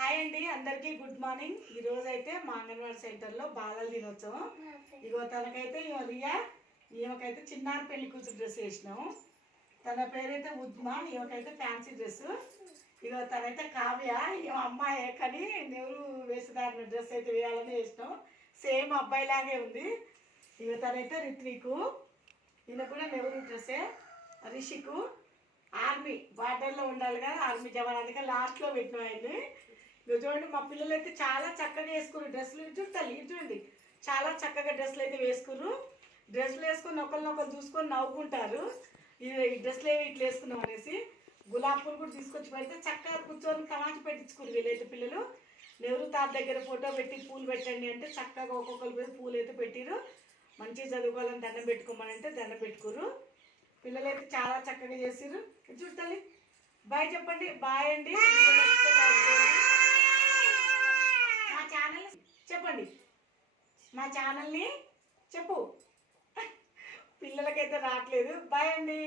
Hi అండి అందరికీ good morning. ఈ రోజు అయితే మా అంగన్వాడీ సెంటర్లో బాలల దినోత్సవం. ఇగో తనకైతే ఇగో రియా ఈమెకైతే చిన్నారి పెళ్ళి కూతురు డ్రెస్ వేసినాము. తన పేరైతే ఉద్మా ఈమెకైతే ఫ్యాన్సీ డ్రెస్ ఇగో తనైతే కావ్య ఈమె అమ్మాయి కానీ నెవరు వేసేదాన్ని డ్రెస్ అయితే వేయాలని వేసినాం సేమ్ అబ్బాయిలాగే ఉంది. ఇగో తనైతే రిత్వికు ఈయన కూడా నెవరు డ్రెస్సే. రిషికు ఆర్మీ బార్డర్లో ఉండాలి కదా ఆర్మీ జవాన్. అందుకే లాస్ట్లో పెట్టిన చూడండి మా పిల్లలు అయితే చాలా చక్కగా వేసుకున్నారు. డ్రెస్సులు చూడాలి చూడండి. చాలా చక్కగా డ్రెస్సులు అయితే వేసుకుర్రు డ్రెస్సులు వేసుకొని ఒకరినొకరు చూసుకొని నవ్వుకుంటారు. ఇది ఈ డ్రెస్సులు ఏవి ఇట్లా వేసుకున్నాం అనేసి గులాబీ పూలు కూడా తీసుకొచ్చి పెడితే చక్కగా కూర్చొని తమాచి పెట్టించుకున్నారు వీళ్ళైతే పిల్లలు. నెహ్రూ తాత దగ్గర ఫోటో పెట్టి పూలు పెట్టండి అంటే చక్కగా ఒక్కొక్కరు పోయి పూలు అయితే పెట్టిరు. మంచిగా చదువుకోవాలని దండం పెట్టుకోమని అంటే దండం పెట్టుకురు పిల్లలు అయితే చాలా చక్కగా చేసిర్రు చూడాలి బాయ్ చెప్పండి. బాయ్ అండి మా ఛానల్ చెప్పండి మా ఛానల్ని చెప్పు. పిల్లలకైతే రావట్లేదు. బాయ్ అండి.